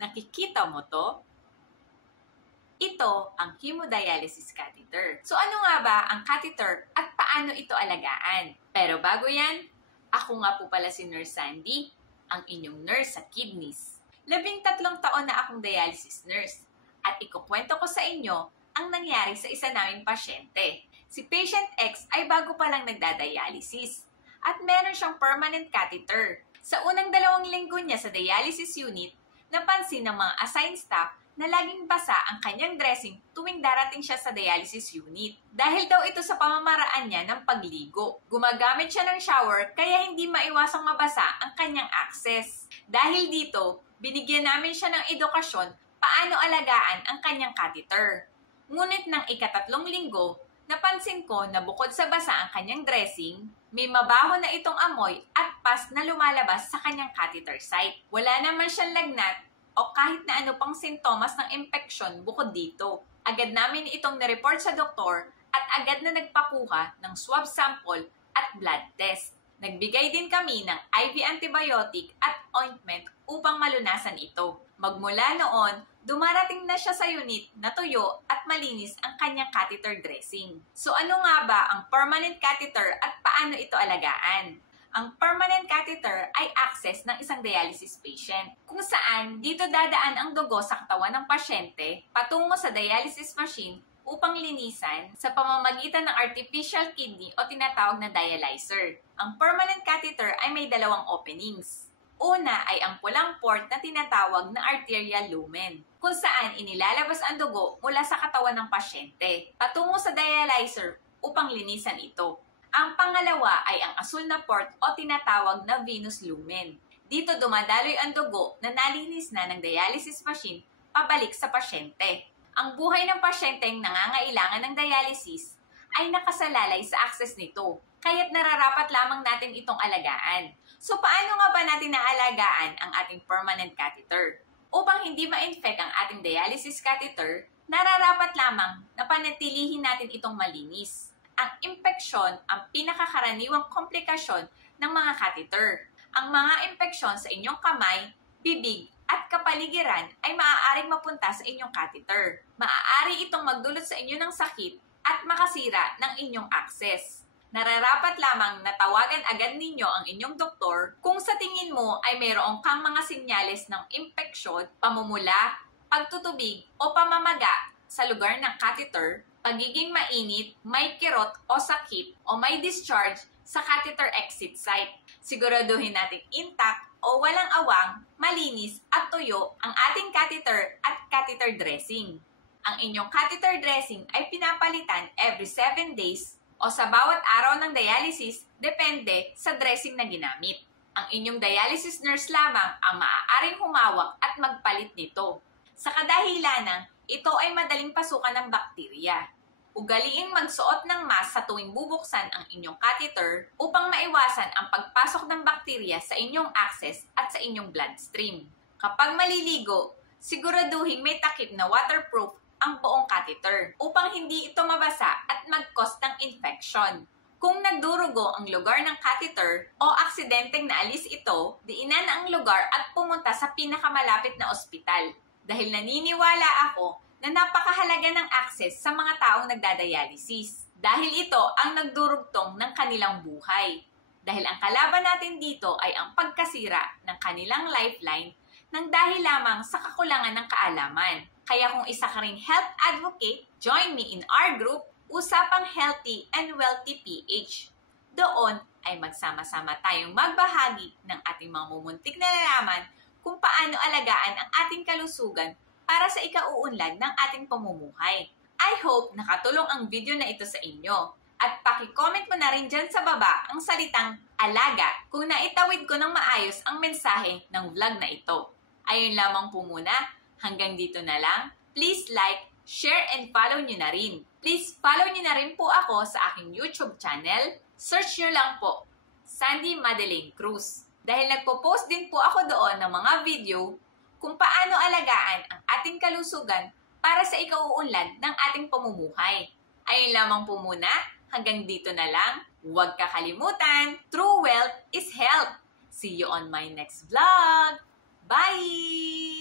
Nakikita mo to? Ito ang hemodialysis catheter. So ano nga ba ang catheter at paano ito alagaan? Pero bago yan, ako nga po pala si Nurse Sandy, ang inyong nurse sa kidneys. 13 taon na akong dialysis nurse at ikukwento ko sa inyo ang nangyari sa isa naming pasyente. Si Patient X ay bago pa lang nagdadialysis at meron siyang permanent catheter. Sa unang 2 linggo niya sa dialysis unit, napansin ng mga assigned staff na laging basa ang kanyang dressing tuwing darating siya sa dialysis unit. Dahil daw ito sa pamamaraan niya ng pagligo. Gumagamit siya ng shower kaya hindi maiwasang mabasa ang kanyang access. Dahil dito, binigyan namin siya ng edukasyon paano alagaan ang kanyang catheter. Ngunit ng ika-3 linggo, napansin ko na bukod sa basa ang kanyang dressing, may mabaho na itong amoy at pus na lumalabas sa kanyang catheter site. Wala naman siyang lagnat o kahit na ano pang sintomas ng infeksyon bukod dito. Agad namin itong nireport sa doktor at agad na nagpakuha ng swab sample at blood test. Nagbigay din kami ng IV antibiotic at ointment upang malunasan ito. Magmula noon, dumarating na siya sa unit na tuyo at malinis ang kanyang catheter dressing. So ano nga ba ang permanent catheter at paano ito alagaan? Ang permanent catheter ay access ng isang dialysis patient, kung saan dito dadaan ang dugo sa katawan ng pasyente patungo sa dialysis machine upang linisan sa pamamagitan ng artificial kidney o tinatawag na dialyzer. Ang permanent catheter ay may 2 openings. Una ay ang pulang port na tinatawag na arterial lumen, kung saan inilalabas ang dugo mula sa katawan ng pasyente patungo sa dialyzer upang linisan ito. Ang pangalawa ay ang asul na port o tinatawag na venous lumen. Dito dumadaloy ang dugo na nalinis na ng dialysis machine pabalik sa pasyente. Ang buhay ng pasyenteng nangangailangan ng dialysis ay nakasalalay sa access nito, kaya't nararapat lamang natin itong alagaan. So paano nga ba natin naalagaan ang ating permanent catheter? Upang hindi ma-infect ang ating dialysis catheter, nararapat lamang na panatilihin natin itong malinis. Ang impeksyon ang pinakakaraniwang komplikasyon ng mga catheter. Ang mga impeksyon sa inyong kamay, bibig, at kapaligiran ay maaaring mapunta sa inyong catheter. Maaari itong magdulot sa inyo ng sakit at makasira ng inyong access. Nararapat lamang na tawagan agad ninyo ang inyong doktor kung sa tingin mo ay mayroong kang mga sinyales ng impeksyon, pamumula, pagtutubig o pamamaga sa lugar ng catheter, pagiging mainit, may kirot o sakit, o may discharge sa catheter exit site. Siguraduhin natin intact o walang awang, malinis at tuyo ang ating catheter at catheter dressing. Ang inyong catheter dressing ay pinapalitan every 7 days o sa bawat araw ng dialysis, depende sa dressing na ginamit. Ang inyong dialysis nurse lamang ang maaaring humawak at magpalit nito. Sa kadahilanang, ito ay madaling pasukan ng bakterya. Ugaliing magsuot ng mask sa tuwing bubuksan ang inyong catheter upang maiwasan ang pagpasok ng bakterya sa inyong access at sa inyong bloodstream. Kapag maliligo, siguraduhin may takip na waterproof ang buong catheter upang hindi ito mabasa at mag-cause ng infection. Kung nagdurugo ang lugar ng catheter o aksidenteng naalis ito, diinan ang lugar at pumunta sa pinakamalapit na ospital. Dahil naniniwala ako na napakahalaga ng access sa mga taong nagdadialysis. Dahil ito ang nagdurugtong ng kanilang buhay. Dahil ang kalaban natin dito ay ang pagkasira ng kanilang lifeline nang dahil lamang sa kakulangan ng kaalaman. Kaya kung isa ka ring health advocate, join me in our group, Usapang Healthy and Wealthy PH. Doon ay magsama-sama tayong magbahagi ng ating mga mumuntik na nalaman kung paano alagaan ang ating kalusugan para sa ikauunlad ng ating pamumuhay. I hope nakatulong ang video na ito sa inyo. At paki-comment mo na rin dyan sa baba ang salitang alaga kung naitawid ko ng maayos ang mensahe ng vlog na ito. Ayun lamang po muna, hanggang dito na lang. Please like, share, and follow nyo na rin. Please follow nyo na rin po ako sa aking YouTube channel. Search nyo lang po, Sandy Madeline Cruz. Dahil nagpo-post din po ako doon ng mga video kung paano alagaan ang ating kalusugan para sa ikauunlad ng ating pamumuhay. Ayun lamang po muna, hanggang dito na lang. Huwag kakalimutan, true wealth is health. See you on my next vlog. Bye!